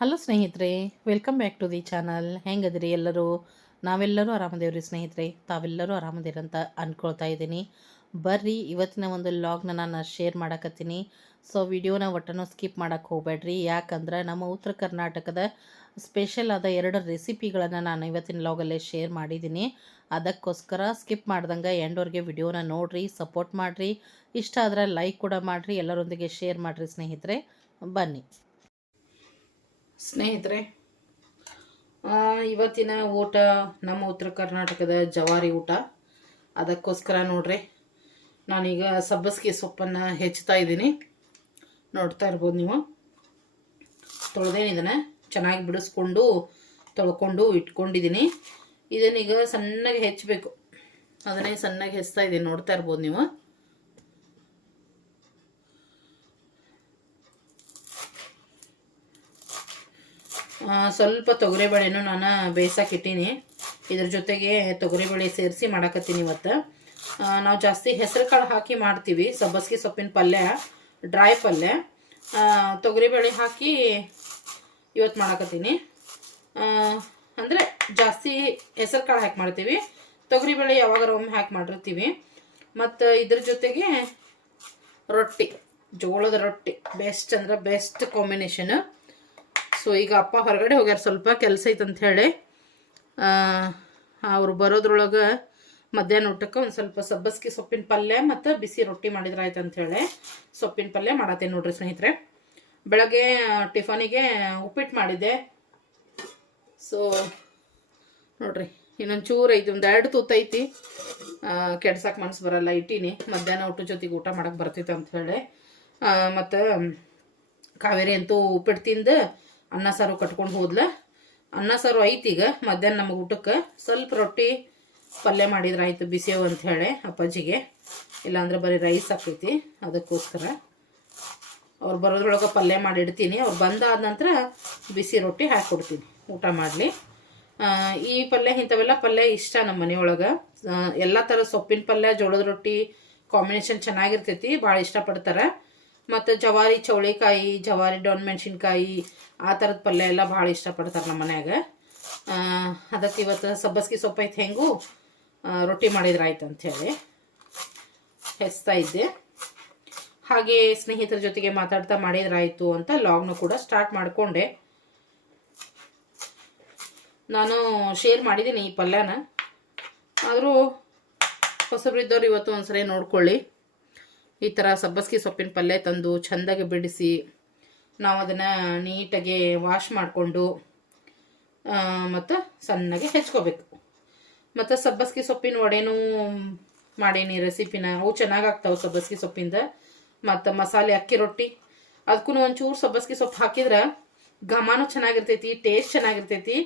Hello ಸ್ನೇಹಿತರೆ welcome back to the channel ಹೆಂಗದ್ರಿ ಎಲ್ಲರೂ? ನಾವೆಲ್ಲರೂ ಆರಾಮದೇವ್ರಿ ಸ್ನೇಹಿತರೆ. ತಾವೆಲ್ಲರೂ ಆರಾಮದಿರಂತ ಅಂದ್ಕೊಳ್ತಾ ಇದ್ದೀನಿ. ಬರ್ರಿ, ಇವತ್ತಿನ ಒಂದು ಲಾಗ್ನ ನಾನು ಶೇರ್ ಮಾಡಕತ್ತೀನಿ. ಸೊ ವಿಡಿಯೋನ ಒಟ್ಟನ್ನು ಸ್ಕಿಪ್ ಮಾಡೋಕ್ಕೆ ಹೋಗಬೇಡ್ರಿ. ಯಾಕಂದ್ರೆ ನಮ್ಮ ಉತ್ತರ ಕರ್ನಾಟಕದ ಸ್ಪೆಷಲ್ ಆದ ಎರಡು ರೆಸಿಪಿಗಳನ್ನು ನಾನು ಇವತ್ತಿನ ಲಾಗಲ್ಲೇ ಶೇರ್ ಮಾಡಿದ್ದೀನಿ. ಅದಕ್ಕೋಸ್ಕರ ಸ್ಕಿಪ್ ಮಾಡ್ದಂಗೆ ಎಂಡೋರ್ಗೆ ವಿಡಿಯೋನ ನೋಡಿರಿ ಸಪೋರ್ಟ್ ಮಾಡಿರಿ. ಇಷ್ಟ ಆದರೆ ಲೈಕ್ ಕೂಡ ಮಾಡಿರಿ, ಎಲ್ಲರೊಂದಿಗೆ ಶೇರ್ ಮಾಡಿರಿ ಸ್ನೇಹಿತರೆ. ಬನ್ನಿ. ಸ್ನೇಹಿತರೆ ಇವತ್ತಿನ ಊಟ ನಮ್ಮ ಉತ್ತರ ಕರ್ನಾಟಕದ ಜವಾರಿ ಊಟ. ಅದಕ್ಕೋಸ್ಕರ ನೋಡ್ರಿ, ನಾನೀಗ ಸಬ್ಬಸಿಗೆ ಸೊಪ್ಪನ್ನು ಹೆಚ್ಚುತ್ತಾ ಇದ್ದೀನಿ. ನೋಡ್ತಾ ಇರ್ಬೋದು ನೀವು. ತೊಳೆದೇನಿದ್ದಾನೆ ಚೆನ್ನಾಗಿ ಬಿಡಿಸ್ಕೊಂಡು, ತೊಳ್ಕೊಂಡು ಇಟ್ಕೊಂಡಿದ್ದೀನಿ. ಇದನ್ನೀಗ ಸಣ್ಣಗೆ ಹೆಚ್ಚಬೇಕು. ಅದನ್ನೇ ಸಣ್ಣಗೆ ಹೆಚ್ಚ್ತಾ ಇದ್ದೀನಿ. ನೋಡ್ತಾ ಇರ್ಬೋದು ನೀವು. ಸ್ವಲ್ಪ ತೊಗರಿಬೇಳೆನೂ ನಾನು ಬೇಯಿಸಕ್ಕೆ ಇಟ್ಟೀನಿ ಇದ್ರ ಜೊತೆಗೆ ತೊಗರಿಬೇಳೆ ಸೇರಿಸಿ ಮಾಡಕತ್ತೀನಿ ಇವತ್ತು. ನಾವು ಜಾಸ್ತಿ ಹೆಸರು ಕಾಳು ಹಾಕಿ ಮಾಡ್ತೀವಿ. ಸಬ್ಬಸ್ಗೆ ಸೊಪ್ಪಿನ ಪಲ್ಯ, ಡ್ರೈ ಪಲ್ಯ. ತೊಗರಿ ತೊಗರಿಬೇಳೆ ಹಾಕಿ ಇವತ್ತು ಮಾಡಕತ್ತೀನಿ. ಅಂದರೆ ಜಾಸ್ತಿ ಹೆಸರು ಕಾಳು ಹಾಕಿ ಮಾಡ್ತೀವಿ. ತೊಗರಿಬೇಳೆ ಯಾವಾಗಾರ ಒಮ್ಮೆ ಹಾಕಿ ಮಾಡಿರ್ತೀವಿ. ಮತ್ತು ಇದ್ರ ಜೊತೆಗೆ ರೊಟ್ಟಿ, ಜೋಳದ ರೊಟ್ಟಿ. ಬೆಸ್ಟ್ ಅಂದ್ರೆ ಬೆಸ್ಟ್ ಕಾಂಬಿನೇಷನ್ ಸೊ ಈಗ ಅಪ್ಪ ಹೊರಗಡೆ ಹೋಗ್ಯಾರ, ಸ್ವಲ್ಪ ಕೆಲಸ ಐತೆ ಹೇಳಿ ಅವ್ರು ಬರೋದ್ರೊಳಗೆ ಮಧ್ಯಾಹ್ನ ಊಟಕ್ಕೆ ಒಂದು ಸ್ವಲ್ಪ ಸಬ್ಬಸ್ಗೆ ಸೊಪ್ಪಿನ ಪಲ್ಯ ಮತ್ತು ಬಿಸಿ ರೊಟ್ಟಿ ಮಾಡಿದ್ರೆ ಆಯ್ತು ಹೇಳಿ ಸೊಪ್ಪಿನ ಪಲ್ಯ ಮಾಡತ್ತೇನೆ ನೋಡ್ರಿ ಸ್ನೇಹಿತರೆ. ಬೆಳಗ್ಗೆ ಟಿಫನಿಗೆ ಉಪ್ಪಿಟ್ಟು ಮಾಡಿದ್ದೆ. ಸೊ ನೋಡ್ರಿ, ಇನ್ನೊಂದು ಚೂರು ಐತಿ, ಒಂದು ಎರಡು ತೂತೈತಿ ಕೆಡ್ಸಕ್ಕೆ ಮನಸ್ಸು ಬರಲ್ಲ, ಇಟ್ಟೀನಿ. ಮಧ್ಯಾಹ್ನ ಊಟ ಜೊತೆಗೆ ಊಟ ಮಾಡಕ್ಕೆ ಬರ್ತೈತೆ ಹೇಳಿ ಮತ್ತು ಕಾವೇರಿ ಅಂತೂ ಉಪ್ಪಿಟ್ಟು ತಿಂದು ಅನ್ನ ಸಾರು ಕಟ್ಕೊಂಡು ಹೋದ್ಲ. ಅನ್ನ ಸಾರು ಐತಿ ಈಗ ಮಧ್ಯಾಹ್ನ ನಮಗೆ ಊಟಕ್ಕೆ ಸ್ವಲ್ಪ ರೊಟ್ಟಿ ಪಲ್ಯ ಮಾಡಿದ್ರೆ ಆಯಿತು ಬಿಸಿಯವು ಅಂತ ಹೇಳಿ ಅಪ್ಪಾಜಿಗೆ. ಇಲ್ಲಾಂದ್ರೆ ಬರೀ ರೈಸ್ ಹಾಕೈತಿ ಅದಕ್ಕೋಸ್ಕರ. ಅವ್ರು ಬರೋದ್ರೊಳಗೆ ಪಲ್ಯ ಮಾಡಿಡ್ತೀನಿ ಅವ್ರು ಬಂದಾದ ನಂತರ ಬಿಸಿ ರೊಟ್ಟಿ ಹಾಕ್ಕೊಡ್ತೀನಿ ಊಟ ಮಾಡಲಿ. ಈ ಪಲ್ಯ ಇಂಥವೆಲ್ಲ ಪಲ್ಯ ಇಷ್ಟ ನಮ್ಮ ಮನೆಯೊಳಗೆ. ಎಲ್ಲ ಥರ ಸೊಪ್ಪಿನ ಪಲ್ಯ, ಜೋಳದ ರೊಟ್ಟಿ, ಕಾಂಬಿನೇಷನ್ ಚೆನ್ನಾಗಿರ್ತೈತಿ ಭಾಳ ಇಷ್ಟಪಡ್ತಾರೆ. ಮತ್ತು ಜವಾರಿ ಚೌಳಿಕಾಯಿ, ಜವಾರಿ ಡೊಣ್ ಮೆಣಸಿನ್ಕಾಯಿ, ಆ ಥರದ ಪಲ್ಯ ಎಲ್ಲ ಭಾಳ ಇಷ್ಟಪಡ್ತಾರೆ ನಮ್ಮ ಮನ್ಯಾಗ. ಅದಕ್ಕೆ ಇವತ್ತು ಸಬ್ಬಸ್ಗೆ ಸೊಪ್ಪು ಐತೆ ಹೆಂಗೂ ರೊಟ್ಟಿ ಮಾಡಿದ್ರೆ ಆಯ್ತು ಅಂಥೇಳಿ ಹೆಚ್ತಾ ಇದ್ದೆ. ಹಾಗೆ ಸ್ನೇಹಿತರ ಜೊತೆಗೆ ಮಾತಾಡ್ತಾ ಮಾಡಿದ್ರಾಯಿತು ಅಂತ ಲಾಗ್ನು ಕೂಡ ಸ್ಟಾರ್ಟ್ ಮಾಡಿಕೊಂಡೆ. ನಾನು ಶೇರ್ ಮಾಡಿದ್ದೀನಿ ಈ ಪಲ್ಯನ. ಆದರೂ ಹೊಸಬ್ರಿದ್ದವ್ರು ಇವತ್ತು ಒಂದ್ಸರಿ ನೋಡ್ಕೊಳ್ಳಿ. ಈ ಥರ ಸಬ್ಬಸ್ಗೆ ಸೊಪ್ಪಿನ ಪಲ್ಯ ತಂದು ಚಂದಾಗಿ ಬಿಡಿಸಿ ನಾವು ಅದನ್ನು ನೀಟಾಗಿ ವಾಶ್ ಮಾಡಿಕೊಂಡು ಮತ್ತು ಸಣ್ಣಗೆ ಹೆಚ್ಕೋಬೇಕು. ಮತ್ತು ಸಬ್ಬಸ್ಗೆ ಸೊಪ್ಪಿನ ವಡೆನೂ ಮಾಡೀನಿ ರೆಸಿಪಿನ ಅವು ಚೆನ್ನಾಗಿ ಸಬ್ಬಸ್ಗೆ ಸಬ್ಬಸ್ಗಿ ಸೊಪ್ಪಿಂದ. ಮತ್ತು ಮಸಾಲೆ ಅಕ್ಕಿ ರೊಟ್ಟಿ ಅದಕ್ಕೂ ಒಂಚೂರು ಸಬ್ಬಸ್ಗೆ ಸೊಪ್ಪು ಹಾಕಿದ್ರೆ ಘಮನೂ ಚೆನ್ನಾಗಿರ್ತೈತಿ ಟೇಸ್ಟ್ ಚೆನ್ನಾಗಿರ್ತೈತಿ.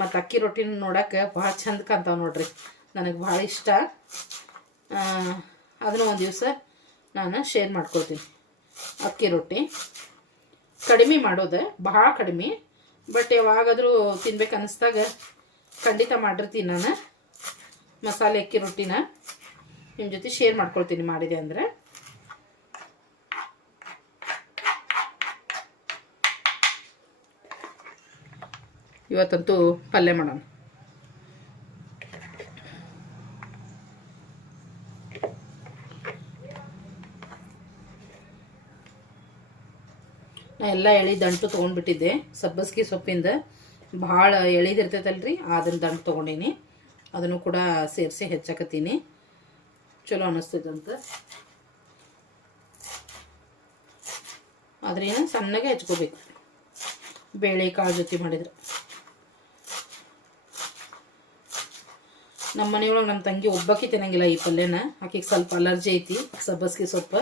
ಮತ್ತು ಅಕ್ಕಿ ರೊಟ್ಟಿನ ನೋಡೋಕೆ ಭಾಳ ಚಂದ ಕಾಣ್ತಾವೆ ನೋಡ್ರಿ. ನನಗೆ ಭಾಳ ಇಷ್ಟ. ಅದನ್ನು ಒಂದು ದಿವಸ ನಾನು ಶೇರ್ ಮಾಡ್ಕೊಳ್ತೀನಿ. ಅಕ್ಕಿ ರೊಟ್ಟಿ. ಕಡಿಮೆ ಮಾಡೋದು ಭಾಳ ಕಡಿಮೆ. ಬಟ್ ಯಾವಾಗಾದರೂ ತಿನ್ಬೇಕು ಅನ್ನಿಸ್ದಾಗ ಖಂಡಿತ ಮಾಡಿರ್ತೀನಿ ನಾನು. ಮಸಾಲೆ, ಅಕ್ಕಿ ರೊಟ್ಟಿನ ನಿಮ್ಮ ಜೊತೆ ಶೇರ್ ಮಾಡ್ಕೊಳ್ತೀನಿ ಮಾಡಿದೆ ಅಂದರೆ. ಇವತ್ತಂತೂ ಪಲ್ಯ ಮಾಡೋಣ. ನಾ ಎಲ್ಲ ಎಳಿ ದಂಟು ತೊಗೊಂಡ್ಬಿಟ್ಟಿದ್ದೆ. ಸಬ್ಬಸ್ಗಿ ಸೊಪ್ಪಿಂದ ಭಾಳ ಎಳಿದಿರ್ತೈತಲ್ರಿ, ಅದನ್ನ ದಂಟು ತೊಗೊಂಡೀನಿ. ಅದನ್ನು ಕೂಡ ಸೇರಿಸಿ ಹೆಚ್ಚಾಕತ್ತೀನಿ. ಚಲೋ ಅನ್ನಿಸ್ತೈತಂತ ಆದ್ರೆ ಏನು ಸಣ್ಣಗೆ ಹೆಚ್ಕೋಬೇಕು. ಬೇಳೆ ಕಾಳು ಜೊತೆ ಮಾಡಿದ್ರೆ. ನಮ್ಮ ಮನೆಯೊಳಗೆ ನಮ್ಮ ತಂಗಿ ಒಬ್ಬಾಕಿ ತಿನ್ನಂಗಿಲ್ಲ ಈ ಪಲ್ಯನ. ಆಕೆಗೆ ಸ್ವಲ್ಪ ಅಲರ್ಜಿ ಐತಿ, ಸಬ್ಬಸ್ಗಿ ಸೊಪ್ಪು.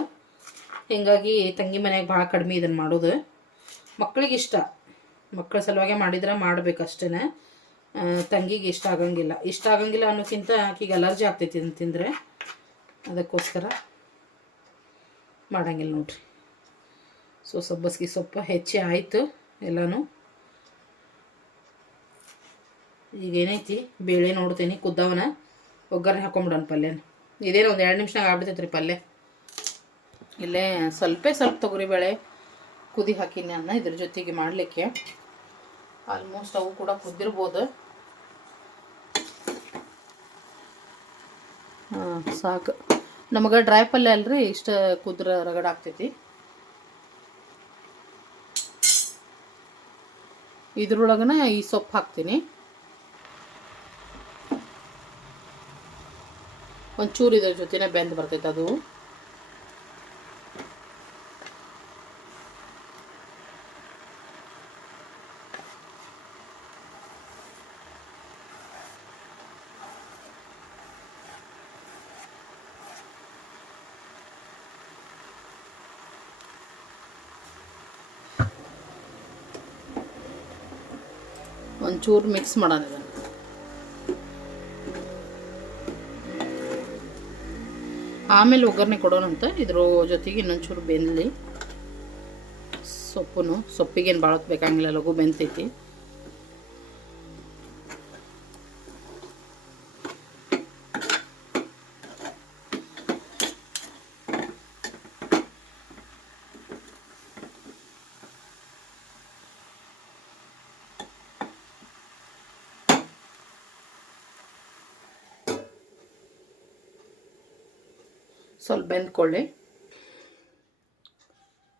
ಹೀಗಾಗಿ ತಂಗಿ ಮನೆಗೆ ಭಾಳ ಕಡಿಮೆ ಇದನ್ನು ಮಾಡೋದು. ಮಕ್ಳಿಗೆ ಇಷ್ಟ ಮಕ್ಕಳ ಸಲುವಾಗಿ ಮಾಡಿದ್ರೆ ಮಾಡ್ಬೇಕಷ್ಟೇ ತಂಗಿಗೆ ಇಷ್ಟ ಆಗಂಗಿಲ್ಲ. ಇಷ್ಟ ಆಗಂಗಿಲ್ಲ ಅನ್ನೋಕ್ಕಿಂತ ಆಕೆಗೆ ಅಲರ್ಜಿ ಆಗ್ತೈತಿ ಅಂತ ತಿಂದರೆ. ಅದಕ್ಕೋಸ್ಕರ ಮಾಡಂಗಿಲ್ಲ ನೋಡ್ರಿ. ಸೊ, ಸಬ್ಬಸ್ಗಿ ಸೊಪ್ಪು ಹೆಚ್ಚಿ ಆಯಿತು ಎಲ್ಲನೂ. ಏನೈತಿ? ಬೇಳೆ ನೋಡ್ತೀನಿ, ಕುದ್ದವನ. ಒಗ್ಗರಣೆ ಹಾಕೊಂಬಿಡೋಣ ಪಲ್ಯನ. ಇದೇನೋ ಒಂದು ಎರಡು ನಿಮಿಷನಾಗ ಆಗ್ಬಿಡ್ತೈತೆ ರೀ ಪಲ್ಯ. ಇಲ್ಲೇ ಸ್ವಲ್ಪ ಸ್ವಲ್ಪ ತೊಗರಿಬೇಳೆ ಕುದಿ ಹಾಕಿನಿ ಅನ್ನ ಇದ್ರ ಜೊತೆಗೆ ಮಾಡಲಿಕ್ಕೆ. ಆಲ್ಮೋಸ್ಟ್ ಅವು ಕೂಡ ಕುದ್ದಿರ್ಬೋದು ಸಾಕು. ನಮಗೆ ಡ್ರೈ ಪಲ್ಯ ಅಲ್ರಿ, ಇಷ್ಟ ಕುದ್ರ ರಗಡ ಆಗ್ತೈತಿ. ಇದ್ರೊಳಗನ ಈ ಸೊಪ್ಪು ಹಾಕ್ತೀನಿ. ಒಂಚೂರು ಇದ್ರ ಜೊತೆನೇ ಬೆಂದು ಬರ್ತೈತೆ ಅದು. ಒಂಚೂರು ಮಿಕ್ಸ್ ಮಾಡೋಣ ಇದನ್ನು. ಆಮೇಲೆ ಒಗ್ಗರಣೆ ಕೊಡೋಣಂತ ಇದ್ರ ಜೊತೆಗೆ ಇನ್ನೊಂಚೂರು ಬೆಂದಲಿ ಸೊಪ್ಪು ಸೊಪ್ಪಿಗೇನು ಭಾಳ ಹೊತ್ತು ಬೇಕಾಗಿಲ್ಲ, ಲಘು ಬೆಂತೈತಿ ಸ್ವಲ್ಪ ಬೆಂದ್ಕೊಳ್ಳಿ.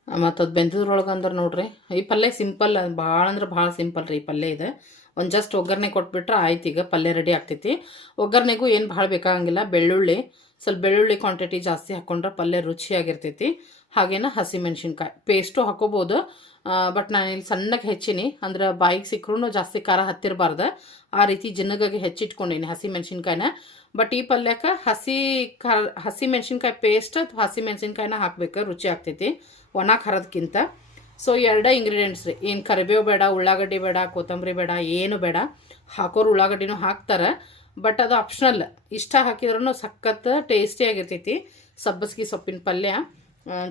ಮತ್ತು ಅದು ಬೆಂದದ್ರೊಳಗೆ ಅಂದ್ರೆ ನೋಡ್ರಿ, ಈ ಪಲ್ಯ ಸಿಂಪಲ್, ಭಾಳ ಅಂದ್ರೆ ಭಾಳ ಸಿಂಪಲ್ ರೀ ಈ ಪಲ್ಯ ಇದೆ. ಒಂದು ಜಸ್ಟ್ ಒಗ್ಗರಣೆ ಕೊಟ್ಬಿಟ್ರೆ ಆಯ್ತು ಈಗ ಪಲ್ಯ ರೆಡಿ ಆಗ್ತೈತಿ. ಒಗ್ಗರಣೆಗೂ ಏನು ಭಾಳ ಬೇಕಾಗಂಗಿಲ್ಲ, ಬೆಳ್ಳುಳ್ಳಿ, ಸ್ವಲ್ಪ ಬೆಳ್ಳುಳ್ಳಿ ಕ್ವಾಂಟಿಟಿ ಜಾಸ್ತಿ ಹಾಕ್ಕೊಂಡ್ರೆ ಪಲ್ಯ ರುಚಿಯಾಗಿರ್ತೈತಿ. ಹಾಗೇನ ಹಸಿಮೆಣ್ಸಿನ್ಕಾಯಿ. ಪೇಸ್ಟು ಹಾಕೋಬೋದು. ಬಟ್ ನಾನು ಇಲ್ಲಿ ಸಣ್ಣಗೆ ಹೆಚ್ಚಿನಿ. ಅಂದ್ರೆ ಬಾಯಿಗೆ ಸಿಕ್ಕರೂ ಜಾಸ್ತಿ ಖಾರ ಹತ್ತಿರಬಾರ್ದು. ಆ ರೀತಿ ಜಿನ್ನಗಾಗಿ ಹೆಚ್ಚಿಟ್ಕೊಂಡೀನಿ ಹಸಿ ಮೆಣಸಿನ್ಕಾಯಿನ ಬಟ್ ಈ ಪಲ್ಯಕ್ಕೆ ಹಸಿ ಖಾರ ಹಸಿ ಮೆಣಸಿನ್ಕಾಯಿ ಪೇಸ್ಟ್ ಅಥವಾ ಹಸಿ ಮೆಣಸಿನ್ಕಾಯಿನ ಹಾಕ್ಬೇಕು ರುಚಿ ಆಗ್ತೈತಿ. ಒಣ ಖಾರದಕ್ಕಿಂತ ಸೊ ಎರಡೇ ಇಂಗ್ರೀಡಿಯೆಂಟ್ಸ್ ರೀ. ಏನು ಕರಿಬೇವು ಬೇಡ, ಉಳ್ಳಾಗಡ್ಡಿ ಬೇಡ, ಕೊತ್ತಂಬರಿ ಬೇಡ, ಏನು ಬೇಡ. ಹಾಕೋರು ಉಳ್ಳಾಗಡ್ಡಿನೂ ಹಾಕ್ತಾರೆ. ಬಟ್ ಅದು ಆಪ್ಷನಲ್ ಇಷ್ಟ ಹಾಕಿದ್ರೂ ಸಖತ್ ಟೇಸ್ಟಿಯಾಗಿರ್ತೈತಿ ಸಬ್ಬಸ್ಗಿ ಸೊಪ್ಪಿನ ಪಲ್ಯ.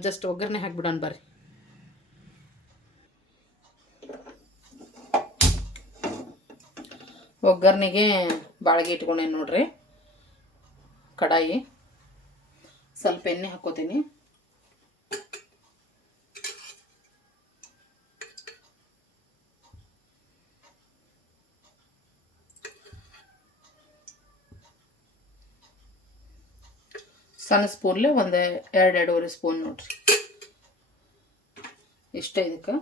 ಜಸ್ಟ್ ಒಗ್ಗರಣೆ ಹಾಕ್ಬಿಡೋಣ ಬರ್ರಿ. ಒಗ್ಗರಣೆಗೆ ಬಾಳಿಗೆ ಇಟ್ಕೊಂಡೇನು ನೋಡ್ರಿ. ಕಡಾಯಿ. ಸ್ವಲ್ಪ ಎಣ್ಣೆ ಹಾಕೋತೀನಿ ಸಣ್ಣ ಸ್ಪೂನ್ಲೆ ಒಂದು ಎರಡು ಎರಡೂವರೆ ಸ್ಪೂನ್ ನೋಡ್ರಿ. ಇಷ್ಟ ಇದಕ್ಕೆ?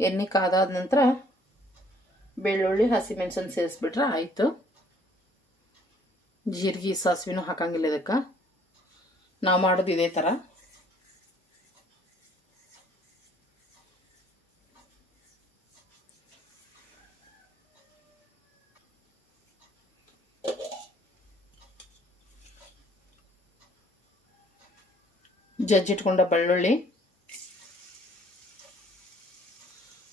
ಎಣ್ಣೆ ಕಾದಾದ ನಂತರ ಬೆಳ್ಳುಳ್ಳಿ ಹಸಿಮೆಣಸನ್ನು ಸೇರಿಸ್ಬಿಟ್ರೆ ಆಯಿತು. ಜೀರಿಗೆ ಸಾಸಿವೆನೂ ಹಾಕಂಗಿಲ್ಲ ಇದಕ್ಕೆ. ನಾವು ಮಾಡೋದು ಇದೇ ಥರ ಜಜ್ಜಿಟ್ಕೊಂಡ ಬೆಳ್ಳುಳ್ಳಿ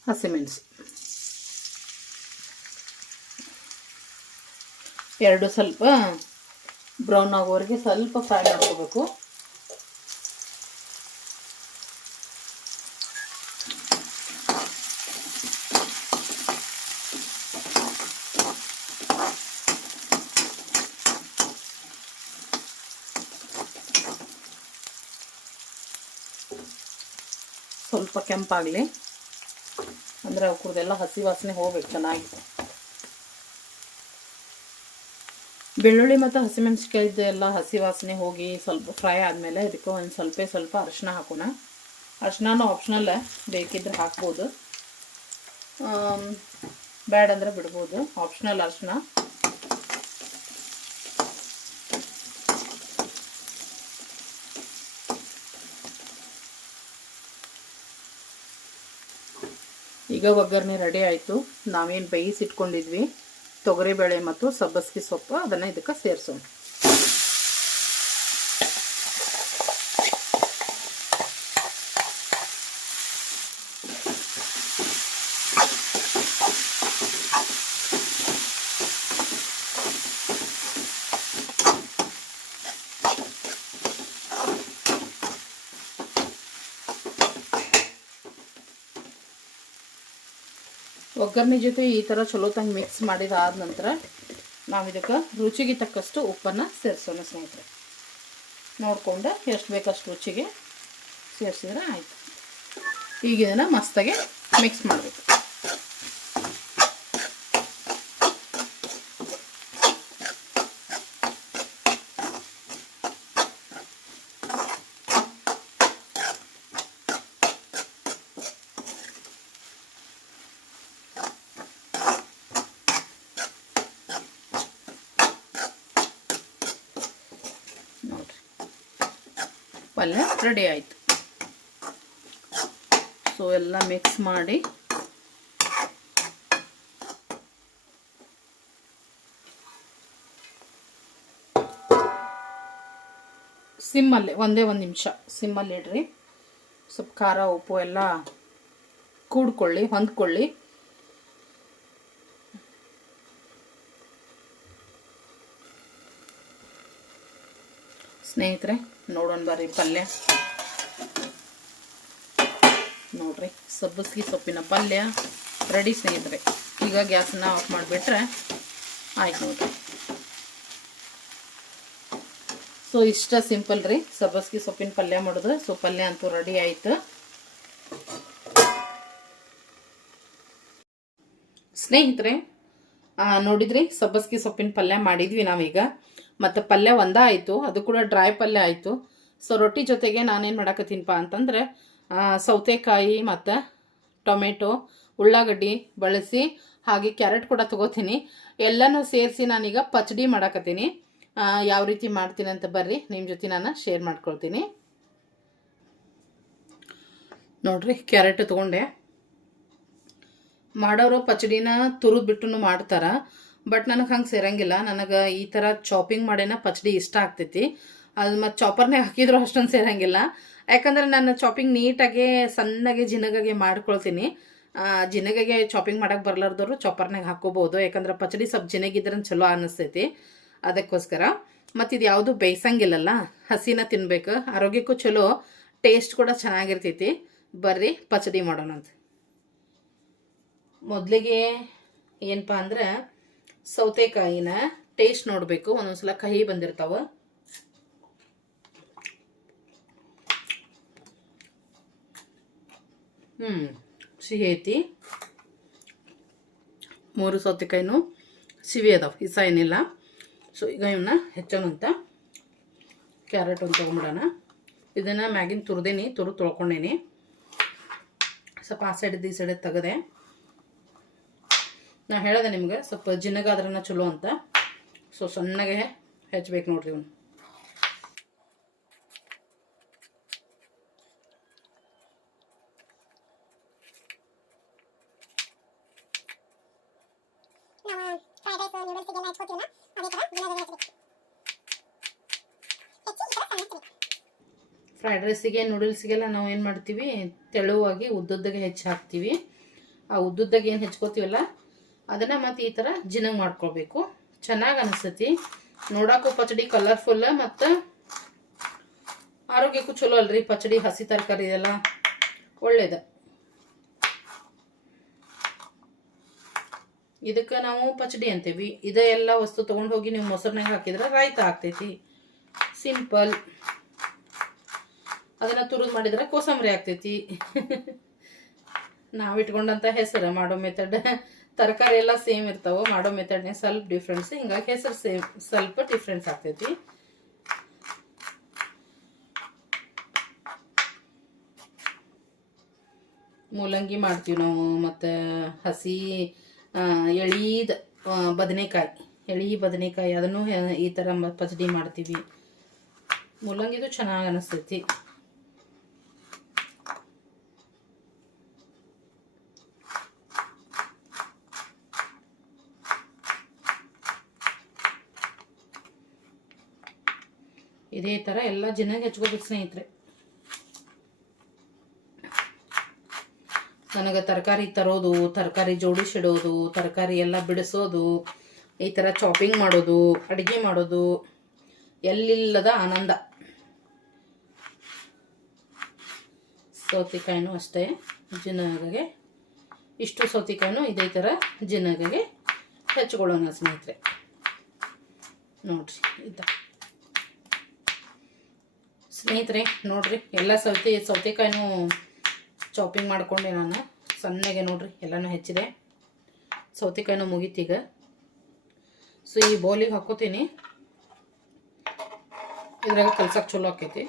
ಹಸಿಮೆಣಸು ಎರಡು ಸ್ವಲ್ಪ ಬ್ರೌನ್ ಆಗೋವರೆಗೆ ಸ್ವಲ್ಪ ಫ್ರೈ ಮಾಡ್ಕೋಬೇಕು ಸ್ವಲ್ಪ ಕೆಂಪಾಗಲಿ. ಅಂದರೆ ಅವ್ರದ್ದೆಲ್ಲ ಹಸಿ ವಾಸನೆ ಹೋಗ್ಬೇಕು, ಚೆನ್ನಾಗಿ. ಬೆಳ್ಳುಳ್ಳಿ ಮತ್ತು ಹಸಿಮೆಣಸಿಕಾಯ್ದು ಎಲ್ಲ ಹಸಿ ವಾಸನೆ ಹೋಗಿ ಸ್ವಲ್ಪ ಫ್ರೈ ಆದಮೇಲೆ ಇದಕ್ಕೆ ಒಂದು ಸ್ವಲ್ಪ ಸ್ವಲ್ಪ ಅರಶಿನ ಹಾಕೋಣ. ಅರಶಿನೂ ಆಪ್ಷನಲ್ಲ ಬೇಕಿದ್ರೆ ಹಾಕ್ಬೋದು. ಬ್ಯಾಡ್ ಅಂದರೆ ಬಿಡ್ಬೋದು, ಆಪ್ಷನಲ್ ಅರಿಶಿನ ಈಗ ಒಗ್ಗರಣೆ ರೆಡಿ ಆಯಿತು. ನಾವೇನು ಬೇಯಿಸಿಟ್ಕೊಂಡಿದ್ವಿ. ತೊಗರಿಬೇಳೆ ಮತ್ತು ಸಬ್ಬಸ್ಗೆ ಸೊಪ್ಪು ಅದನ್ನು ಇದಕ್ಕೆ ಸೇರಿಸೋಣ. ಒಗ್ಗರಣೆ ಜೊತೆ ಈ ಥರ ಚಲೋ ತಂಗೆ ಮಿಕ್ಸ್ ಮಾಡಿದಾದ ನಂತರ ನಾವು ಇದಕ್ಕೆ ರುಚಿಗೆ ತಕ್ಕಷ್ಟು ಉಪ್ಪನ್ನು ಸೇರಿಸೋಣ ಸ್ನೇಹಿತರೆ. ನೋಡಿಕೊಂಡು ಎಷ್ಟು ಬೇಕಷ್ಟು ರುಚಿಗೆ ಸೇರಿಸಿದ್ರೆ ಆಯಿತು. ಈಗ ಇದನ್ನು ಮಸ್ತಾಗಿ ಮಿಕ್ಸ್ ಮಾಡಬೇಕು ನೋಡ್ರಿ ಪಲ್ಯ ರೆಡಿ ಆಯಿತು. ಸೊ ಎಲ್ಲ ಮಿಕ್ಸ್ ಮಾಡಿ. ಸಿಮ್ಮಲ್ಲಿ, ಒಂದೇ ಒಂದು ನಿಮಿಷ ಸಿಮ್ಮಲ್ಲಿ ಇಡ್ರಿ. ಸ್ವಲ್ಪ ಖಾರ, ಉಪ್ಪು ಎಲ್ಲ ಕೂಡ್ಕೊಳ್ಳಿ, ಹೊಂದ್ಕೊಳ್ಳಿ. ಸ್ನೇಹಿತರೆ, ನೋಡೋಣ ಬರ್ರಿ ಪಲ್ಯ. ನೋಡ್ರಿ, ಸಬ್ಬಸ್ಗಿ ಸೊಪ್ಪಿನ ಪಲ್ಯ. ರೆಡಿ ಸ್ನೇಹಿತರೆ, ಈಗ ಗ್ಯಾಸನ್ನ ಆಫ್ ಮಾಡಿಬಿಟ್ರೆ ಆಯ್ತು ನೋಡ್ರಿ. ಸೊ ಇಷ್ಟ ಸಿಂಪಲ್ ರೀ, ಸಬ್ಬಸ್ಗಿ ಸೊಪ್ಪಿನ ಪಲ್ಯ ಮಾಡಿದ್ರೆ ಸೊ ಪಲ್ಯ ಅಂತೂ ರೆಡಿ ಆಯ್ತು. ಸ್ನೇಹಿತರೆ ನೋಡಿದ್ರಿ, ಸಬ್ಬಸ್ಗಿ ಸೊಪ್ಪಿನ ಪಲ್ಯ ಮಾಡಿದ್ವಿ ನಾವೀಗ. ಮತ್ತು ಪಲ್ಯ ಒಂದ ಆಯಿತು ಅದು ಕೂಡ ಡ್ರೈ ಪಲ್ಯ ಆಯಿತು. ಸೊ ರೊಟ್ಟಿ ಜೊತೆಗೆ ನಾನೇನು ಮಾಡಕತ್ತೀನಪ್ಪ ಅಂತಂದ್ರೆ ಸೌತೆಕಾಯಿ ಮತ್ತು ಟೊಮೆಟೊ, ಉಳ್ಳಾಗಡ್ಡಿ ಬಳಸಿ, ಹಾಗೆ ಕ್ಯಾರೆಟ್ ಕೂಡ ತೊಗೋತೀನಿ. ಎಲ್ಲನೂ ಸೇರಿಸಿ ನಾನೀಗ ಪಚಡಿ ಮಾಡಕತ್ತೀನಿ. ಯಾವ ರೀತಿ ಮಾಡ್ತೀನಿ ಅಂತ ಬರ್ರಿ ನಿಮ್ಮ ಜೊತೆ ನಾನು ಶೇರ್ ಮಾಡ್ಕೊಳ್ತೀನಿ. ನೋಡ್ರಿ, ಕ್ಯಾರೆಟ್ ತೊಗೊಂಡೆ. ಮಾಡೋರು ಪಚಡಿನ ತುರಿದ್ಬಿಟ್ಟು ಮಾಡ್ತಾರೆ. ಬಟ್ ನನಗೆ ಹಂಗೆ ಸೇರಂಗಿಲ್ಲ. ನನಗೆ ಈ ಥರ ಚಾಪಿಂಗ್ ಮಾಡೇನ ಪಚಡಿ ಇಷ್ಟ ಆಗ್ತೈತಿ. ಅದು ಮತ್ತು ಚಾಪರ್ನಾಗ ಹಾಕಿದ್ರು ಅಷ್ಟೊಂದು ಸೇರಂಗಿಲ್ಲ. ಯಾಕಂದ್ರೆ ನಾನು ಚಾಪಿಂಗ್ ನೀಟಾಗಿ, ಸಣ್ಣಗೆ, ಜಿನಗಾಗೆ ಮಾಡ್ಕೊಳ್ತೀನಿ. ಜಿನಗಾಗೆ ಚಾಪಿಂಗ್ ಮಾಡಕ್ಕೆ ಬರ್ಲಾರ್ದವ್ರು ಚಾಪರ್ನಾಗ ಹಾಕೋಬೋದು ಯಾಕಂದ್ರೆ ಪಚಡಿ ಸ್ವಲ್ಪ ಜಿನಗಿದ್ರೆ ಚಲೋ ಅನ್ನಿಸ್ತೈತಿ ಅದಕ್ಕೋಸ್ಕರ. ಮತ್ತು ಇದು ಯಾವುದು ಬೇಯಿಸಂಗಿಲ್ಲಲ್ಲ. ಹಸಿನ ತಿನ್ಬೇಕು. ಆರೋಗ್ಯಕ್ಕೂ ಚಲೋ. ಟೇಸ್ಟ್ ಕೂಡ ಚೆನ್ನಾಗಿರ್ತೈತಿ. ಬರ್ರಿ, ಪಚಡಿ ಮಾಡೋಣಂತ. ಮೊದಲಿಗೆ ಏನಪ್ಪ ಅಂದ್ರೆ ಸೌತೆಕಾಯಿನ ಟೇಸ್ಟ್ ನೋಡಬೇಕು. ಒಂದೊಂದ್ಸಲ ಕಹಿ ಬಂದಿರ್ತಾವ. ಹ್ಞೂ ಸಿಹಿ ಐತಿ. ಮೂರು ಸೌತೆಕಾಯಿನೂ ಸಿವಿ ಅದಾವ. ಇಸ ಏನಿಲ್ಲ. ಸೊ ಈಗ ಇವನ್ನ ಹೆಚ್ಚೋಣಂತ ಕ್ಯಾರೆಟ್ ಒಂದು ತೊಗೊಂಬಿಡೋಣ ಇದನ್ನು ಮ್ಯಾಗಿನ ತುರ್ದೇನಿ ತುರು ತೊಳ್ಕೊಂಡೇನಿ. ಸ್ವಲ್ಪ ಆ ಸೈಡ್ ಈ ಸೈಡ್ ತೆಗೆದೆ. ನಾ ಹೇಳಿದೆ ನಿಮ್ಗೆ, ಸ್ವಲ್ಪ ಜಿನ್ನಗಾದ್ರನ ಚಲೋ ಅಂತ. ಸೊ ಸಣ್ಣಗೆ ಹೆಚ್ಚಬೇಕು ನೋಡ್ರಿ ಇವನು. ಫ್ರೈಡ್ ರೈಸಿಗೆ ನೂಡಲ್ಸಿಗೆಲ್ಲ ನಾವು ಏನು ಮಾಡ್ತೀವಿ? ತೆಳುವಾಗಿ ಉದ್ದುದ್ದಗೆ ಹೆಚ್ಚು ಹಾಕ್ತೀವಿ ಆ ಉದ್ದುದ್ದಾಗೆ ಏನು ಹೆಚ್ಕೋತೀವಲ್ಲ ಅದನ್ನು ಮತ್ತು ಈ ಥರ ಜಿನಂಗ್ ಮಾಡ್ಕೊಳ್ಬೇಕು ಚೆನ್ನಾಗಿ ಅನಿಸ್ತೈತಿ. ನೋಡೋಕ್ಕೂ ಪಚಡಿ ಕಲರ್ಫುಲ್ ಮತ್ತು ಆರೋಗ್ಯಕ್ಕೂ ಚಲೋ ಅಲ್ರಿ ಪಚಡಿ, ಹಸಿ ತರಕಾರಿ ಎಲ್ಲ ಒಳ್ಳೇದು. ಇದಕ್ಕೆ ನಾವು ಪಚಡಿ ಅಂತೀವಿ. ಇದೇ ಎಲ್ಲ ವಸ್ತು ತೊಗೊಂಡು ಹೋಗಿ ನೀವು ಮೊಸರ್ನಾಗ ಹಾಕಿದ್ರೆ ರಾಯ್ತ ಆಗ್ತೈತಿ. ಸಿಂಪಲ್ ಅದನ್ನ ತುರಿದು ಮಾಡಿದ್ರೆ ಕೋಸಂಬರಿ ಆಗ್ತೈತಿ. ನಾವು ಇಟ್ಕೊಂಡಂತ ಹೆಸರು, ಮಾಡೋ ಮೆಥಡ್ ತರಕಾರಿ ಎಲ್ಲ ಸೇಮ್ ಇರ್ತಾವೆ, ಮಾಡೋ ಮೆಥಡ್ನೇ ಸ್ವಲ್ಪ ಡಿಫ್ರೆನ್ಸ್ ಹಿಂಗಾಗಿ ಹೆಸರು ಸೇಮ್ ಸ್ವಲ್ಪ ಡಿಫ್ರೆನ್ಸ್ ಆಗ್ತೈತಿ. ಮೂಲಂಗಿ ಮಾಡ್ತೀವಿ ನಾವು, ಮತ್ತು ಹಸಿ ಎಳೀದ ಬದನೆಕಾಯಿ. ಎಳಿ, ಬದನೆಕಾಯಿ, ಅದನ್ನು ಈ ಥರ ಪಚಡಿ ಮಾಡ್ತೀವಿ. ಮೂಲಂಗಿದು ಚೆನ್ನಾಗಿ ಅನಿಸ್ತೈತಿ. ಇದೇ ಥರ ಎಲ್ಲ ಚೆನ್ನಾಗಿ ಹಚ್ಕೋಬೇಕು ಸ್ನೇಹಿತರೆ. ನನಗೆ ತರಕಾರಿ ತರೋದು, ತರಕಾರಿ ಜೋಡಿಸಿಡೋದು ತರಕಾರಿ ಎಲ್ಲ ಬಿಡಿಸೋದು, ಈ ಥರ ಚಾಪಿಂಗ್ ಮಾಡೋದು, ಅಡುಗೆ ಮಾಡೋದು, ಎಲ್ಲಿಲ್ಲದ ಆನಂದ. ಸೌತೆಕಾಯಿನೂ ಅಷ್ಟೇ, ಜಿನಗಗೆ, ಇಷ್ಟು ಸೌತೆಕಾಯಿನೂ ಇದೇ ಥರ ಜಿನಗಗೆ ಹೆಚ್ಚಿಕೊಳ್ಳೋಣ ಸ್ನೇಹಿತರೆ. ನೋಡ್ರಿ ಇದ್ದ ಸ್ನೇಹಿತರೆ, ನೋಡ್ರಿ, ಎಲ್ಲ ಸೌತೆ ಸೌತೆಕಾಯಿನೂ ಚಾಪಿಂಗ್ ಮಾಡ್ಕೊಂಡೆ ನಾನು. ಸಣ್ಣಗೆ ನೋಡ್ರಿ, ಎಲ್ಲನೂ ಹೆಚ್ಚಿದೆ. ಸೌತೆಕಾಯಿನೂ ಮುಗೀತೀಗ. ಸೊ ಈ ಬೌಲಿಗೆ ಹಾಕೋತೀನಿ. ಇದ್ರಾಗ ಕಲ್ಸಕ್ಕೆ ಚಲೋ ಆಕೈತಿ.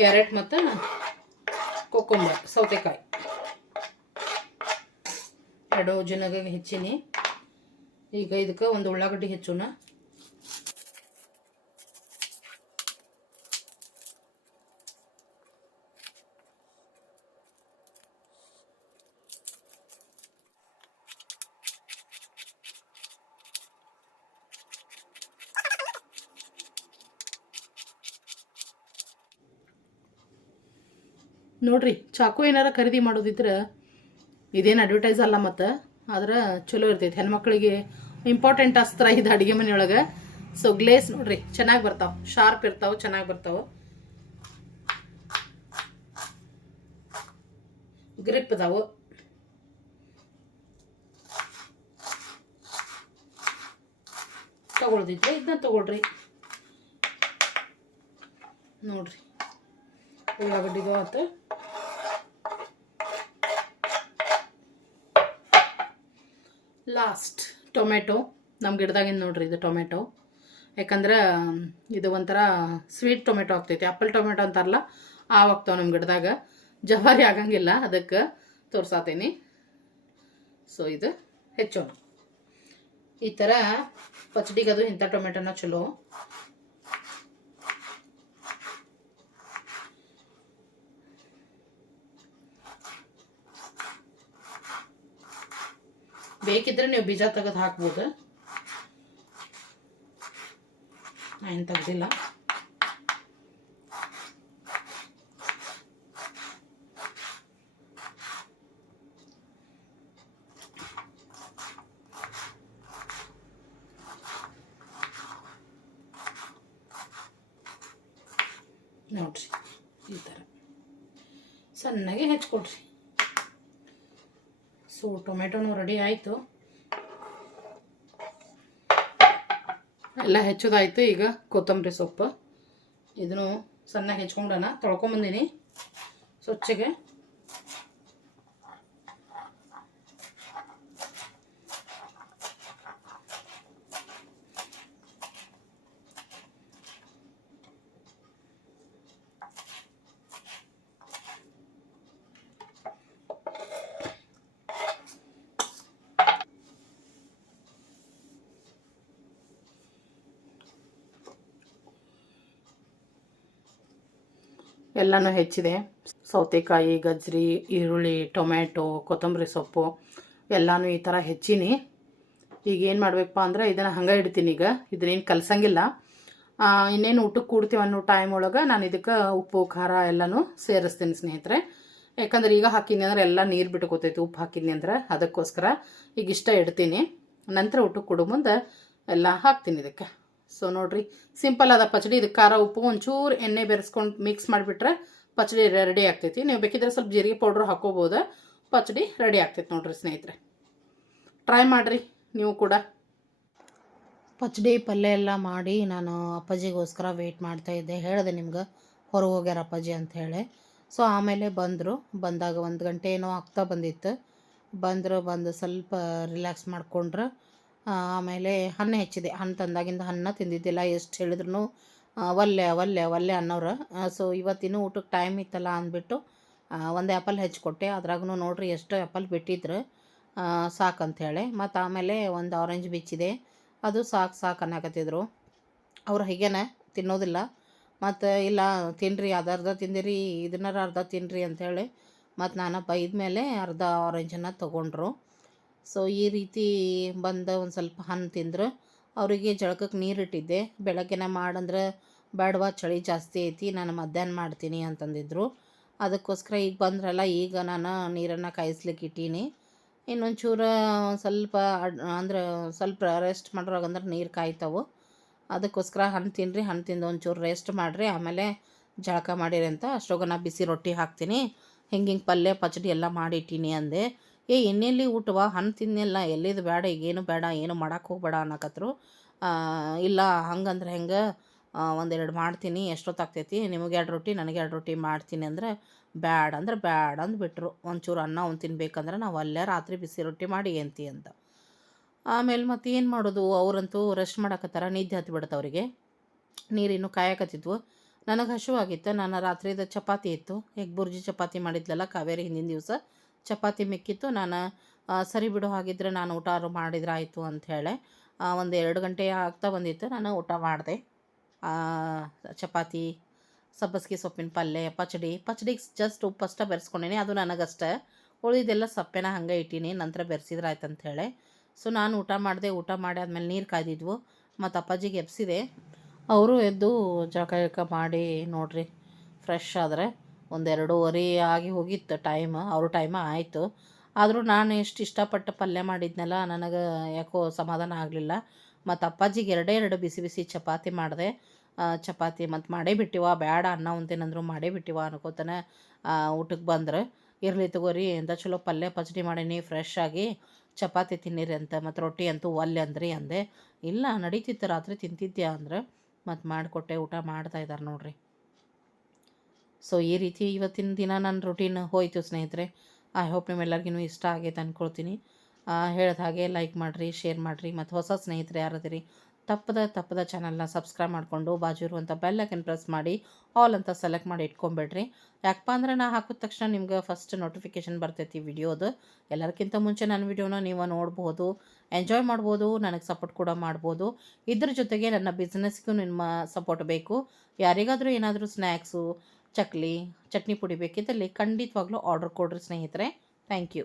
ಕ್ಯಾರೆಟ್ ಮತ್ತು ಕೊಕ್ಕಂಬರ್, ಸೌತೆಕಾಯಿ. ಎರಡು ಜನಗ ಹೆಚ್ಚಿನಿ. ಈಗ ಇದಕ್ಕೆ ಒಂದು ಉಳ್ಳಾಗಡ್ಡಿ ಹೆಚ್ಚೋಣ ನೋಡ್ರಿ, ಚಾಕು ಏನಾರ ಖರೀದಿ ಮಾಡೋದಿದ್ರೆ ಇದೇನು ಅಡ್ವರ್ಟೈಸ್ ಅಲ್ಲ ಮತ್ತು, ಆದ್ರೆ ಚಲೋ ಇರ್ತೈತಿ. ಹೆಣ್ಮಕ್ಳಿಗೆ ಇಂಪಾರ್ಟೆಂಟ್ ಅಸ್ತ್ರ ಇದು ಅಡುಗೆ ಮನೆಯೊಳಗೆ. ಸೊ ಗ್ಲೇಸ್ ನೋಡ್ರಿ, ಚೆನ್ನಾಗಿ ಬರ್ತಾವ. ಶಾರ್ಪ್ ಇರ್ತಾವ, ಚೆನ್ನಾಗಿ ಬರ್ತಾವ. ಗ್ರಿಪ್ ಅದಾವು. ತಗೊಳ್ದಿದ್ರೆ ಇದನ್ನ ತಗೊಳ್ರಿ. ನೋಡ್ರಿ, ಉಳ್ಳಾಗಡ್ಡಿದು ಆತು. ಲಾಸ್ಟ್ ಟೊಮೆಟೊ ನಮ್ಮ ಗಿಡದಾಗಿನ ನೋಡ್ರಿ ಇದು ಟೊಮೆಟೊ ಯಾಕಂದ್ರೆ, ಇದು ಒಂಥರ ಸ್ವೀಟ್ ಟೊಮೆಟೊ ಆಗ್ತೈತಿ. ಆಪಲ್ ಟೊಮೆಟೊ ಅಂತಾರಲ್ಲ ಆಗ್ತಾವ ನಮ್ಮ ಗಿಡದಾಗ. ಜವಾರಿ ಆಗಂಗಿಲ್ಲ, ಅದಕ್ಕೆ ತೋರ್ಸಾತೀನಿ. ಸೊ ಇದು ಹೆಚ್ಚೋಣ ಈ ಥರ ಪಚಡಿಗದು ಇಂಥ ಟೊಮೆಟೊನ ಚಲೋ. ಬೇಕಿದ್ರೆ ನೀವು ಬೀಜ ತೆಗೆದು ಹಾಕ್ಬೋದು ನಾ ಏನು ತೆಗ್ದಿಲ್ಲ ನೋಡ್ರಿ ಈ ಥರ ಸಣ್ಣಗೆ ಹೆಚ್ಕೊಡ್ರಿ ಸೊ ಟೊಮೆಟೊನು ರೆಡಿ ಆಯಿತು. ಎಲ್ಲ ಹೆಚ್ಚೋದಾಯಿತು ಈಗ ಕೊತ್ತಂಬರಿ ಸೊಪ್ಪು. ಇದನ್ನು ಸಣ್ಣ ಹೆಚ್ಕೊಂಡನ ತೊಳ್ಕೊಂಬಂದಿನಿ ಸ್ವಚ್ಛಗೆ ಎಲ್ಲನೂ ಹೆಚ್ಚಿದೆ. ಸೌತೆಕಾಯಿ ಗಜ್ಜರಿ ಈರುಳ್ಳಿ, ಟೊಮ್ಯಾಟೊ, ಕೊತ್ತಂಬರಿ ಸೊಪ್ಪು ಎಲ್ಲನೂ ಈ ಥರ ಹೆಚ್ಚಿನಿ. ಈಗ ಏನು ಮಾಡಬೇಕಪ್ಪ ಅಂದ್ರೆ ಇದನ್ನು ಹಂಗೆ ಇಡ್ತೀನಿ ಈಗ. ಇದನ್ನೇನು ಕಲಸಂಗಿಲ್ಲ. ಇನ್ನೇನು ಊಟಕ್ಕೆ ಕೂಡ್ತೀವಿ ಅನ್ನೋ ಟೈಮ್ ಒಳಗೆ ನಾನು ಇದಕ್ಕೆ ಉಪ್ಪು, ಖಾರ ಎಲ್ಲನೂ ಸೇರಿಸ್ತೀನಿ ಸ್ನೇಹಿತರೆ. ಯಾಕಂದ್ರೆ ಈಗ ಹಾಕಿದ್ನಿ ಅಂದ್ರೆ ಎಲ್ಲ ನೀರು ಬಿಟ್ಕೋತೈತಿ, ಉಪ್ಪು ಹಾಕಿದ್ನಿ ಅಂದ್ರೆ ಅದಕ್ಕೋಸ್ಕರ ಈಗ ಇಷ್ಟ ಇಡ್ತೀನಿ. ನಂತರ ಊಟಕ್ಕೆ ಕೊಡೋ ಮುಂದೆ ಎಲ್ಲ ಹಾಕ್ತೀನಿ ಇದಕ್ಕೆ. ಸೊ ನೋಡ್ರಿ. ಸಿಂಪಲ್ ಆದ ಪಚಡಿ, ಇದು ಖಾರ, ಉಪ್ಪು ಒಂಚೂರು ಎಣ್ಣೆ ಬೆರೆಸ್ಕೊಂಡು ಮಿಕ್ಸ್ ಮಾಡಿಬಿಟ್ರೆ ಪಚಡಿ ರೆಡಿ ಆಗ್ತೈತಿ. ನೀವು ಬೇಕಿದ್ರೆ ಸ್ವಲ್ಪ ಜೀರಿಗೆ ಪೌಡ್ರ್ ಹಾಕೋಬೋದು, ಪಚಡಿ ರೆಡಿ ಆಗ್ತೈತಿ ನೋಡ್ರಿ ಸ್ನೇಹಿತರೆ. ಟ್ರೈ ಮಾಡಿರಿ, ನೀವು ಕೂಡ. ಪಚಡಿ ಪಲ್ಯ ಎಲ್ಲ ಮಾಡಿ ನಾನು ಅಪ್ಪಾಜಿಗೋಸ್ಕರ ವೆಯ್ಟ್ ಮಾಡ್ತಾ ಇದ್ದೆ. ಹೇಳಿದೆ ನಿಮ್ಗೆ, ಹೊರಗೆ ಹೋಗ್ಯಾರ ಅಪ್ಪಾಜಿ ಅಂತ ಹೇಳಿ. ಸೊ ಆಮೇಲೆ ಬಂದರು. ಬಂದಾಗ ಒಂದು ಗಂಟೆ ಏನೋ ಆಗ್ತಾ ಬಂದಿತ್ತು. ಬಂದರು, ಬಂದು ಸ್ವಲ್ಪ ರಿಲ್ಯಾಕ್ಸ್ ಮಾಡ್ಕೊಂಡ್ರೆ. ಆಮೇಲೆ ಹಣ್ಣು ಹೆಚ್ಚಿದೆ. ಹಣ್ಣು ತಂದಾಗಿಂದ ಹಣ್ಣು ತಿಂದಿದ್ದಿಲ್ಲ, ಎಷ್ಟು ಹೇಳಿದ್ರು ಒಲ್ಲೆ ಒಲ್ಲೆ ಒಲ್ಲೆ ಅನ್ನೋರು ಸೊ ಇವತ್ತಿನ ಊಟಕ್ಕೆ ಟೈಮ್ ಇತ್ತಲ್ಲ ಅಂದ್ಬಿಟ್ಟು ಒಂದು ಆ್ಯಪಲ್ ಹೆಚ್ಚಿಕೊಟ್ಟೆ ಅದ್ರಾಗೂ ನೋಡ್ರಿ ಎಷ್ಟು ಆ್ಯಪಲ್ ಬಿಟ್ಟಿದ್ರು. ಸಾಕು ಸಾಕಂಥೇಳಿ ಮತ್ತು ಆಮೇಲೆ ಒಂದು ಆರೆಂಜ್ ಬಿಚ್ಚಿದೆ. ಅದು ಸಾಕು ಸಾಕು ಅನ್ನಕತ್ತಿದ್ರು. ಅವ್ರು ಹೀಗೇನೆ ತಿನ್ನೋದಿಲ್ಲ. ಮತ್ತು ಇಲ್ಲ ತಿನ್ನಿರಿ ಅದು ಅರ್ಧ ತಿಂದಿರಿ ಇದನ್ನಾರ ಅರ್ಧ ತಿನ್ನಿರಿ ಅಂಥೇಳಿ ಮತ್ತು ನಾನು ಬೈದ ಮೇಲೆ ಅರ್ಧ ಆರೆಂಜನ್ನು ತೊಗೊಂಡ್ರು. ಸೊ, ಈ ರೀತಿ ಬಂದ ಒಂದು ಸ್ವಲ್ಪ ಹಣ್ಣು ತಿಂದರು. ಅವರಿಗೆ ಜಳಕಕ್ಕೆ ನೀರು ಇಟ್ಟಿದ್ದೆ ಬೆಳಗ್ಗೆನೆ ಮಾಡಂದ್ರೆ ಬೇಡವಾ ಚಳಿ ಜಾಸ್ತಿ ಐತಿ, ನಾನು ಮಧ್ಯಾಹ್ನ ಮಾಡ್ತೀನಿ ಅಂತಂದಿದ್ರು. ಅದಕ್ಕೋಸ್ಕರ ಈಗ ಬಂದ್ರಲ್ಲ, ಈಗ ನಾನು ನೀರನ್ನು ಕಾಯಿಸ್ಲಿಕ್ಕೆ ಇಟ್ಟೀನಿ. ಇನ್ನೊಂಚೂರು ಸ್ವಲ್ಪ ಅಡ್- ಅಂದ್ರೆ ಸ್ವಲ್ಪ ರೆಸ್ಟ್ ಮಾಡಿರೋಗಂದ್ರೆ ನೀರು ಕಾಯ್ತಾವು. ಅದಕ್ಕೋಸ್ಕರ ಹಣ್ಣು ತಿನ್ನಿರಿ ಹಣ್ಣು ತಿಂದು ಒಂಚೂರು ರೆಸ್ಟ್ ಮಾಡಿರಿ, ಆಮೇಲೆ ಜಳಕ ಮಾಡಿರಿ ಅಂತ ಅಷ್ಟೊಗ ನಾ ಬಿಸಿ ರೊಟ್ಟಿ ಹಾಕ್ತೀನಿ. ಹಿಂಗೆ ಹಿಂಗೆ ಪಲ್ಯ ಪಚಡಿ ಎಲ್ಲ ಮಾಡಿಟ್ಟೀನಿ ಅಂದೆ. ಏ, ಇನ್ನೆಲ್ಲಿ ಊಟವ ಹಣ್ಣು ತಿನ್ನೆಲ್ಲ ಎಲ್ಲಿದು ಬೇಡ, ಈಗೇನು ಬೇಡ, ಏನು ಮಾಡೋಕೆ ಹೋಗ್ಬೇಡ ಅನ್ನಕತ್ರು. ಇಲ್ಲ, ಹಂಗಂದ್ರೆ ಹೆಂಗೆ? ಒಂದೆರಡು ಮಾಡ್ತೀನಿ ಎಷ್ಟೊತ್ತಾಗ್ತೈತಿ ನಿಮಗೆ ಎರಡು ರೊಟ್ಟಿ, ನನಗೆ ಎರಡು ರೊಟ್ಟಿ ಮಾಡ್ತೀನಿ ಅಂದ್ರೆ ಬ್ಯಾಡ ಅಂದ್ರೆ ಬ್ಯಾಡ ಅಂದ್ಬಿಟ್ರು. ಒಂಚೂರು ಅನ್ನ ಒಂದು ತಿನ್ಬೇಕಂದ್ರೆ ನಾವು ಅಲ್ಲೇ ರಾತ್ರಿ ಬಿಸಿ ರೊಟ್ಟಿ ಮಾಡಿ ಎಂತಿ ಅಂತ. ಆಮೇಲೆ ಮತ್ತೆ ಏನು ಮಾಡೋದು? ಅವರಂತೂ ರೆಸ್ಟ್ ಮಾಡಕತ್ತಾರ, ನಿದ್ದೆ ಹತ್ತಿ ಬಿಡುತ್ತೆ ಅವರಿಗೆ. ನೀರಿನ್ನು ಕಾಯಕತ್ತಿದ್ವು. ನನಗೆ ಹಸಿವಾಗಿತ್ತು ನಾನು ರಾತ್ರಿದ ಚಪಾತಿ ಇತ್ತು. ಎಗ್ ಬುರ್ಜಿ ಚಪಾತಿ ಮಾಡಿದ್ಲಲ್ಲ, ಕಾವೇರಿ ಹಿಂದಿನ ದಿವಸ. ಚಪಾತಿ ಮಿಕ್ಕಿತ್ತು. ನಾನು ಸರಿ ಬಿಡು ಹಾಗಿದ್ರೆ ನಾನು ಊಟ ಮಾಡಿದ್ರೆ ಆಯಿತು ಅಂಥೇಳಿ ಒಂದು ಎರಡು ಗಂಟೆ ಆಗ್ತಾ ಬಂದಿತ್ತು. ನಾನು ಊಟ ಮಾಡಿದೆ. ಚಪಾತಿ, ಸಬ್ಬಸ್ಗೆ ಸೊಪ್ಪಿನ ಪಲ್ಯ ಪಚಡಿ. ಪಚಡಿಗೆ ಜಸ್ಟ್ ಉಪ್ಪು ಅಷ್ಟೇ ಬೆರೆಸ್ಕೊಂಡೀನಿ. ಅದು ನನಗಷ್ಟೇ. ಉಳಿದೆಲ್ಲ ಸಪ್ಪೆನ ಹಂಗೆ ಇಟ್ಟೀನಿ. ನಂತರ ಬೆರೆಸಿದ್ರೆ ಆಯ್ತು ಅಂಥೇಳಿ ಸೊ, ನಾನು ಊಟ ಮಾಡಿದೆ. ಊಟ ಮಾಡಿ ಆದಮೇಲೆ ನೀರು ಕಾಯ್ದಿದ್ವು. ಮತ್ತು ಅಪ್ಪಾಜಿಗೆ ಎಬ್ಸಿದೆ. ಅವರು ಎದ್ದು ಜಳಕ ಮಾಡಿ ನೋಡ್ರಿ ಫ್ರೆಶ್ ಆದರೆ. ಒಂದೆರಡೂವರೆ ಆಗಿ ಹೋಗಿತ್ತು ಟೈಮ್ ಅವ್ರ ಟೈಮ್ ಆಯಿತು. ಆದರೂ ನಾನು ಎಷ್ಟು ಇಷ್ಟಪಟ್ಟು ಪಲ್ಯ ಮಾಡಿದ್ನಲ್ಲ, ನನಗೆ ಯಾಕೋ ಸಮಾಧಾನ ಆಗಲಿಲ್ಲ. ಮತ್ತು ಅಪ್ಪಾಜಿಗೆ ಎರಡೇ ಎರಡು ಬಿಸಿ ಬಿಸಿ ಚಪಾತಿ ಮಾಡಿದೆ. ಚಪಾತಿ ಮತ್ತು ಮಾಡೇ ಬಿಟ್ಟಿವ ಬೇಡ ಅನ್ನ ಉಂತೇನಂದ್ರು ಮಾಡೇ ಬಿಟ್ಟಿವ ಅನ್ಕೋತಾನೆ ಊಟಕ್ಕೆ ಬಂದ್ರೆ. ಇರಲಿ ತಗೋರಿ ಎಂಥ ಚಲೋ ಪಲ್ಯ ಪಚಡಿ ಮಾಡೀನಿ ಫ್ರೆಶ್ ಆಗಿ ಚಪಾತಿ ತಿನ್ನಿರಿ ಅಂತ, ಮತ್ತು ರೊಟ್ಟಿ ಅಂತೂ ಒಲ್ಲೆ ಅಂದ್ರಿ ಅಂದೆ. ಇಲ್ಲ, ನಡೀತಿತ್ತು, ರಾತ್ರಿ ತಿಂತಿದ್ದೆ ಅಂದ್ರೆ. ಮತ್ತು ಮಾಡಿಕೊಟ್ಟೆ, ಊಟ ಮಾಡ್ತಾ ಇದ್ದಾರೆ ನೋಡ್ರಿ. ಸೊ ಈ ರೀತಿ ಇವತ್ತಿನ ದಿನ ನನ್ನ ರುಟೀನ್ ಹೋಯಿತು ಸ್ನೇಹಿತರೆ. ಐ ಹೋಪ್ ನಿಮ್ಮೆಲ್ಲರಿಗೂ ಇಷ್ಟ ಆಗೈತೆ ಅಂದ್ಕೊಳ್ತೀನಿ ಹೇಳಿದ ಹಾಗೆ ಲೈಕ್ ಮಾಡಿರಿ ಶೇರ್ ಮಾಡಿರಿ. ಮತ್ತು ಹೊಸ ಸ್ನೇಹಿತರೆ ಯಾರದಿರಿ, ತಪ್ಪದ ತಪ್ಪದ ಚಾನಲ್ನ ಸಬ್ಸ್ಕ್ರೈಬ್ ಮಾಡಿಕೊಂಡು ಬಾಜು ಇರುವಂಥ ಬೆಲ್ಲೈಕನ್ ಪ್ರೆಸ್ ಮಾಡಿ ಆಲ್ ಅಂತ ಸೆಲೆಕ್ಟ್ ಮಾಡಿ ಇಟ್ಕೊಂಬೇಡ್ರಿ. ಯಾಕಪ್ಪ ಅಂದರೆ ನಾ ಹಾಕಿದ ತಕ್ಷಣ ನಿಮ್ಗೆ ಫಸ್ಟ್ ನೋಟಿಫಿಕೇಷನ್ ಬರ್ತೈತಿ ವಿಡಿಯೋದು ಎಲ್ಲರಿಗಿಂತ ಮುಂಚೆ ನನ್ನ ವಿಡಿಯೋನ ನೀವು ನೋಡ್ಬೋದು ಎಂಜಾಯ್ ಮಾಡ್ಬೋದು, ನನಗೆ ಸಪೋರ್ಟ್ ಕೂಡ ಮಾಡ್ಬೋದು. ಇದ್ರ ಜೊತೆಗೆ ನನ್ನ ಬಿಸ್ನೆಸ್ಗೂ ನಿಮ್ಮ ಸಪೋರ್ಟ್ ಬೇಕು. ಯಾರಿಗಾದರೂ ಏನಾದರೂ ಸ್ನ್ಯಾಕ್ಸು ಚಕ್ಲಿ ಚಟ್ನಿ ಪುಡಿ ಬೇಕಿದ್ದಲ್ಲಿ ಖಂಡಿತವಾಗ್ಲೂ ಆರ್ಡರ್ ಕೊಡಿರಿ ಸ್ನೇಹಿತರೆ. Thank you